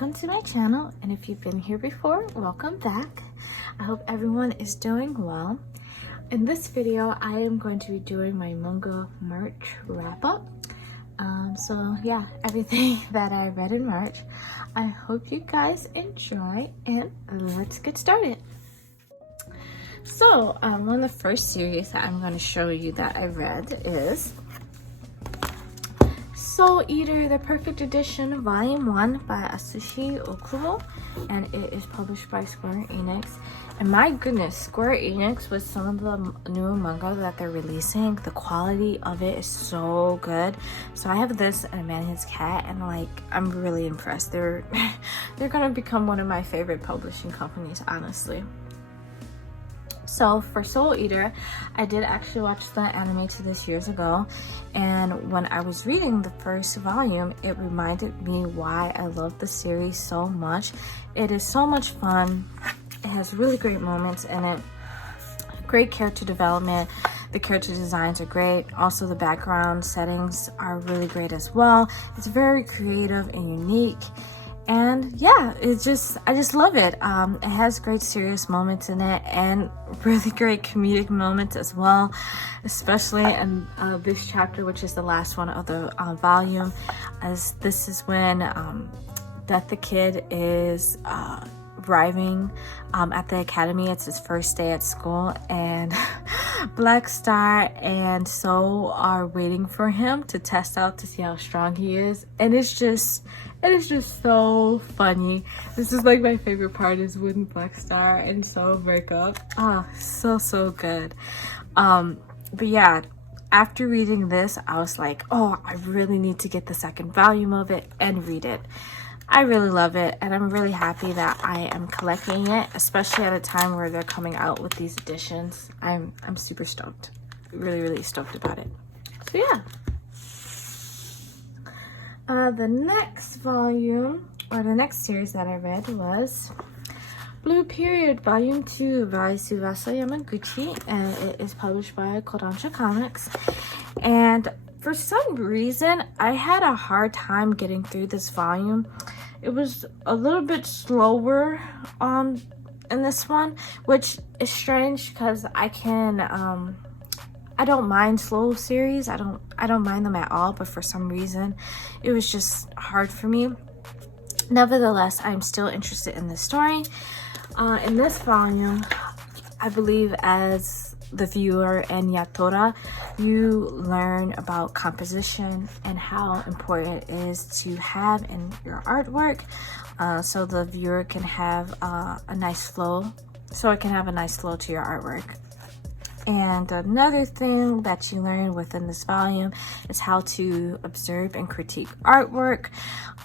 welcome to my channel, and if you've been here before, welcome back. I hope everyone is doing well. In this video, I am going to be doing my manga March wrap-up. So yeah, everything that I read in March. I hope you guys enjoy, and let's get started. So one of the first series that I'm going to show you that I read is Soul Eater, the Perfect Edition, Volume 1 by Atsushi Okubo, and it is published by Square Enix. And my goodness, Square Enix, with some of the new manga that they're releasing, the quality of it is so good. So I have this and A Man and His Cat, and like, I'm really impressed. They're gonna become one of my favorite publishing companies, honestly. So for Soul Eater, I did actually watch the anime to this years ago, and when I was reading the first volume, it reminded me why I love the series so much. It is so much fun. It has really great moments in it. Great character development. The character designs are great. Also, the background settings are really great as well. It's very creative and unique. And yeah, I just love it. It has great serious moments in it and really great comedic moments as well, especially in this chapter, which is the last one of the volume, as this is when Death the Kid is arriving at the academy. It's his first day at school, and Black Star and Soul are waiting for him to test out to see how strong he is, and it is just so funny. This is like my favorite part, is when Black Star and Soul break up. So good. But yeah, after reading this, I was like, oh, I really need to get the second volume of it and read it. I really love it, and I'm really happy that I am collecting it, especially at a time where they're coming out with these editions. I'm super stoked. Really stoked about it. So yeah. The next volume, or the next series that I read, was Blue Period Volume 2 by Tsubasa Yamaguchi, and it is published by Kodansha Comics. And for some reason, I had a hard time getting through this volume. It was a little bit slower in this one, which is strange because I don't mind slow series. I don't mind them at all, but for some reason it was just hard for me. Nevertheless, I'm still interested in this story. In this volume, I believe as the viewer and Yatora, you learn about composition and how important it is to have in your artwork, so the viewer can have a nice flow, to your artwork. And another thing that you learn within this volume is how to observe and critique artwork,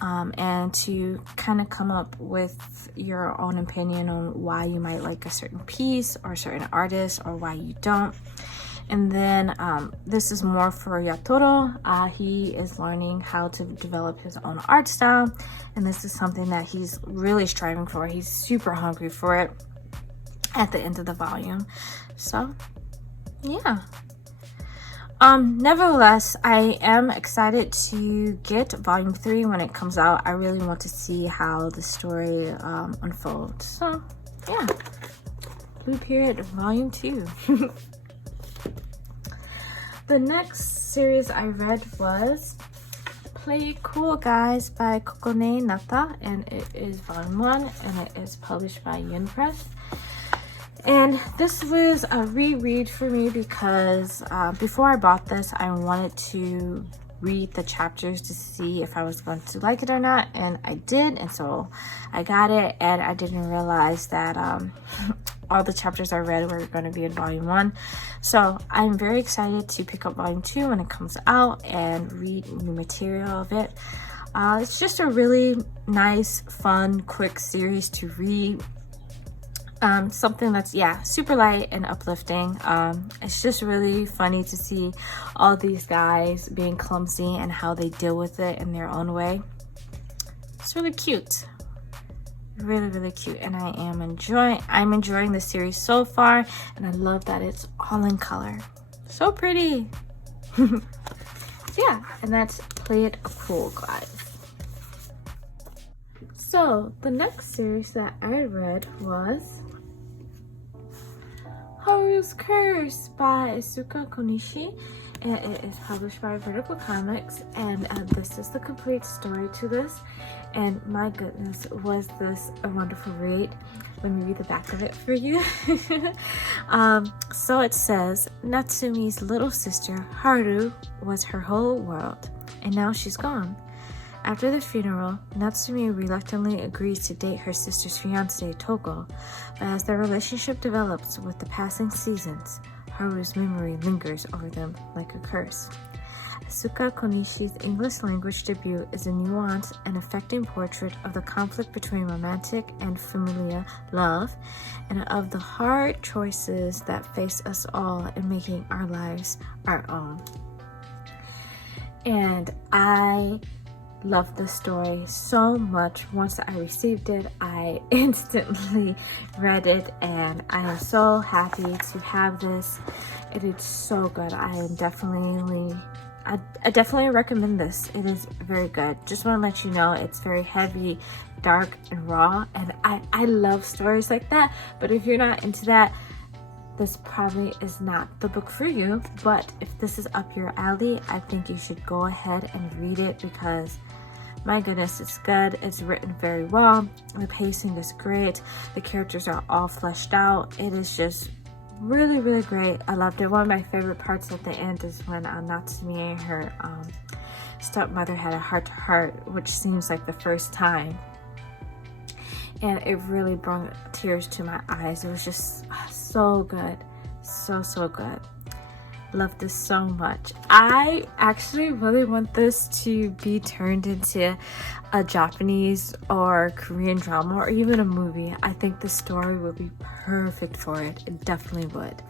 and to kind of come up with your own opinion on why you might like a certain piece or a certain artist, or why you don't. And then this is more for Yatoro. He is learning how to develop his own art style, and this is something that he's really striving for. He's super hungry for it at the end of the volume. So yeah. Nevertheless, I am excited to get volume 3 when it comes out. I really want to see how the story unfolds. So yeah, Blue Period volume 2. The next series I read was Play It Cool Guys by Kokone Nata, and it is volume 1, and it is published by Yun Press. And this was a reread for me because before I bought this, I wanted to read the chapters to see if I was going to like it or not, and I did, and so I got it, and I didn't realize that all the chapters I read were going to be in volume 1. So I'm very excited to pick up volume 2 when it comes out and read new material of it. It's just a really nice, fun, quick series to read. Something that's, yeah, super light and uplifting. It's just really funny to see all these guys being clumsy and how they deal with it in their own way. It's really cute. Really cute, and I'm enjoying the series so far, and I love that it's all in color. So pretty. So yeah, and that's Play It Cool, guys. So the next series that I read was Horus Curse by Isuka Konishi, and it is published by Vertical Comics, and this is the complete story to this. And my goodness, was this a wonderful read. Let me read the back of it for you. So it says, Natsumi's little sister Haru was her whole world, and now she's gone. After the funeral, Natsumi reluctantly agrees to date her sister's fiance, Togo, but as their relationship develops with the passing seasons, Haru's memory lingers over them like a curse. Asuka Konishi's English language debut is a nuanced and affecting portrait of the conflict between romantic and familial love, and of the hard choices that face us all in making our lives our own. And I love this story so much. Once I received it, I instantly read it, and I am so happy to have this. It is so good. I definitely recommend this. It is very good. Just want to let you know it's very heavy, dark, and raw, and I love stories like that. But if you're not into that, this probably is not the book for you. But if this is up your alley, I think you should go ahead and read it, because my goodness, it's good. It's written very well. The pacing is great. The characters are all fleshed out. It is just really, really great. I loved it. One of my favorite parts at the end is when Natsumi and her stepmother had a heart-to-heart, which seems like the first time. And it really brought tears to my eyes. It was just so good. So good. Love this so much. I actually really want this to be turned into a Japanese or Korean drama, or even a movie. I think the story would be perfect for it. It definitely would.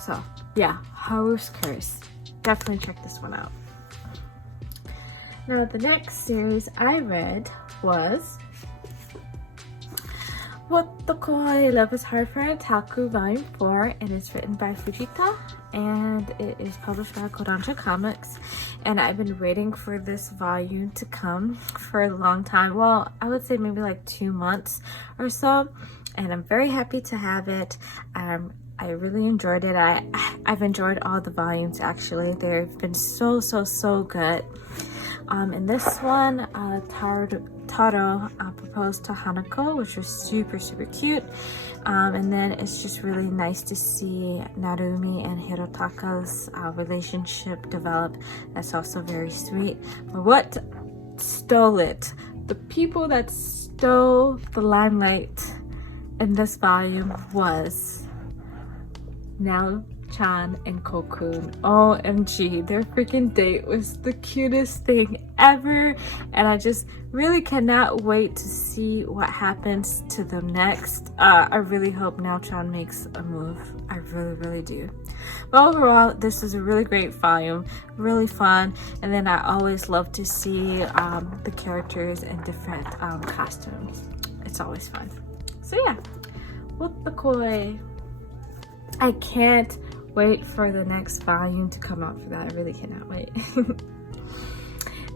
So yeah, Horus Curse. Definitely check this one out. Now the next series I read was What the Koi Love is Hard for Otaku Volume 4, and it's written by Fujita, and it is published by Kodansha Comics. And I've been waiting for this volume to come for a long time. Well, I would say maybe like 2 months or so, and I'm very happy to have it. I really enjoyed it. I've enjoyed all the volumes actually. They've been so good. In this one, Taro proposed to Hanako, which was super cute. And then it's just really nice to see Narumi and Hirotaka's relationship develop. That's also very sweet. But what stole it? The people that stole the limelight in this volume was Chan and Kokun. OMG, their freaking date was the cutest thing ever, and I just really cannot wait to see what happens to them next. I really hope Chan makes a move. I really do. But overall, this is a really great volume, really fun, and then I always love to see the characters in different costumes. It's always fun. So yeah, What the Koi. I can't wait for the next volume to come out for that. I really cannot wait.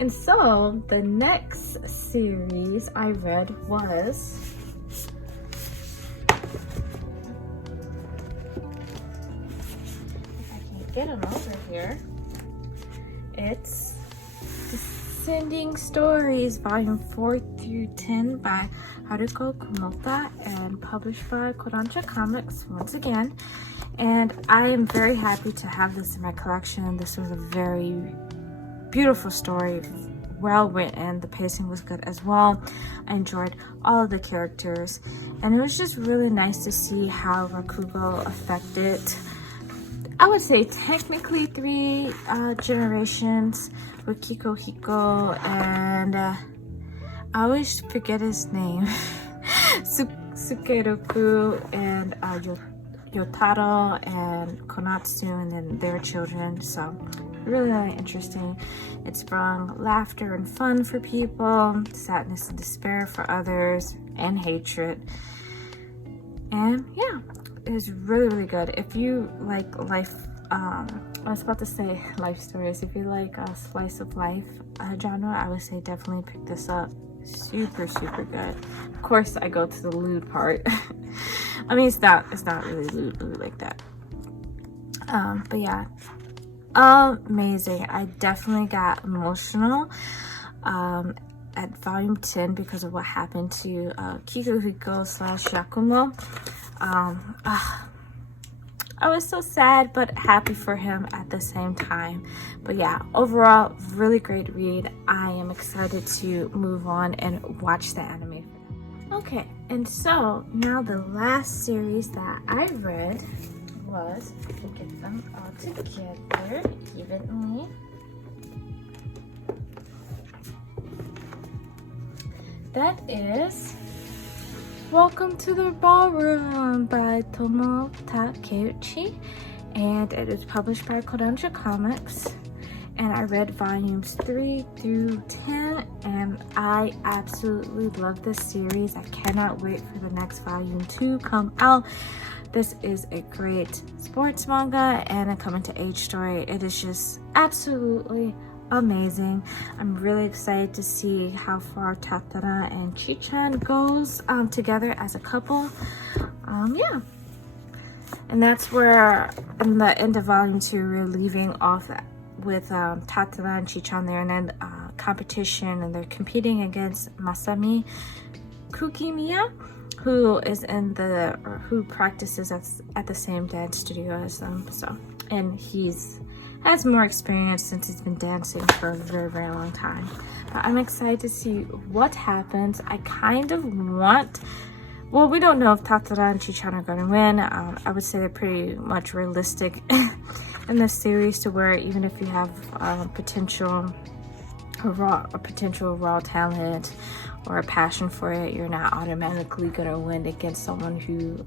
And so the next series I read was I can't get them over here. It's Descending Stories Volume 4 through 10 by Haruko Kumota and published by Kodansha Comics once again. And I am very happy to have this in my collection. This was a very beautiful story, well written. The pacing was good as well. I enjoyed all of the characters, and it was just really nice to see how Rakugo affected, I would say technically 3 generations, with Kikuhiko and I always forget his name, Sukeroku and Yotaro and Konatsu, and then their children. So really interesting. It's brought laughter and fun for people, sadness and despair for others, and hatred. And yeah, it was really good. If you like life, I was about to say life stories. If you like a slice of life genre, I would say definitely pick this up. Super good. Of course, I go to the lewd part. I mean, it's not really lewd like that. But yeah, amazing. I definitely got emotional at volume 10 because of what happened to Kikuhiko / Yakumo. I was so sad but happy for him at the same time. But yeah, overall, really great read. I am excited to move on and watch the anime. Okay, and so now the last series that I read was, to get them all together evenly. That is Welcome to the Ballroom by Tomo Takeuchi, and it is published by Kodansha Comics. And I read volumes 3 through 10, and I absolutely love this series. I cannot wait for the next volume to come out. This is a great sports manga and a coming-to-age story. It is just absolutely amazing. I'm really excited to see how far Tatara and Chichan goes together as a couple. Yeah. And that's where in the end of volume 2 we're leaving off with Tatara and Chichan there, and then competition, and they're competing against Masami Kukimiya, who is who practices at the same dance studio as them. And has more experience since he's been dancing for a very long time. But I'm excited to see what happens. I kind of want, well, we don't know if Tatara and Chichan are going to win. I would say they're pretty much realistic in this series, to where even if you have potential raw talent or a passion for it, you're not automatically going to win against someone who,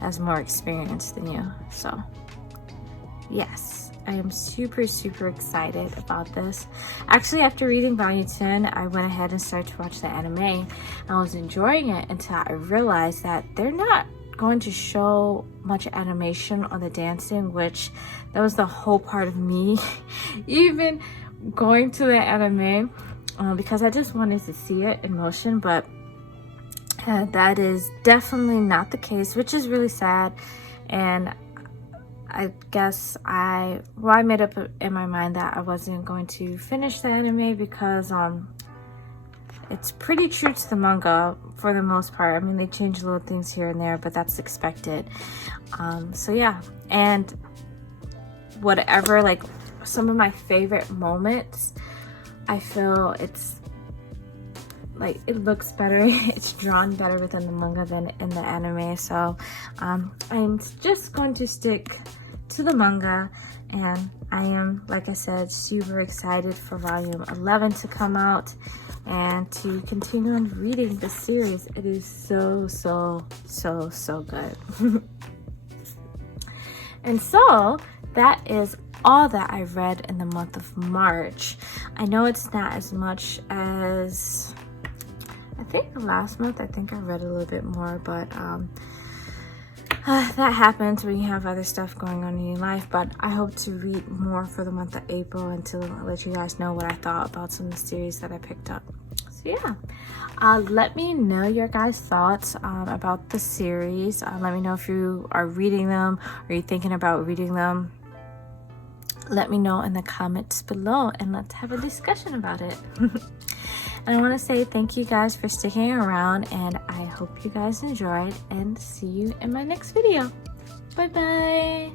has more experience than you. So yes, I am super excited about this. Actually, after reading volume 10, I went ahead and started to watch the anime. I was enjoying it until I realized that they're not going to show much animation on the dancing, which that was the whole part of me even going to the anime, because I just wanted to see it in motion. But that is definitely not the case, which is really sad. And I guess I made up in my mind that I wasn't going to finish the anime because it's pretty true to the manga for the most part. I mean, they change little things here and there, but that's expected. So yeah, and whatever, like some of my favorite moments, I feel it's like it looks better, it's drawn better within the manga than in the anime. So I'm just going to stick to the manga, and I am, like I said, super excited for volume 11 to come out and to continue on reading the series. It is so good. And so that is all that I read in the month of March. I know it's not as much as I think last month. I think I read a little bit more, but that happens when you have other stuff going on in your life. But I hope to read more for the month of April and to let you guys know what I thought about some of the series that I picked up. So yeah, let me know your guys' thoughts about the series. Let me know if you are reading them or you're thinking about reading them. Let me know in the comments below, and let's have a discussion about it. And I want to say thank you guys for sticking around, and I hope you guys enjoyed, and see you in my next video. Bye bye.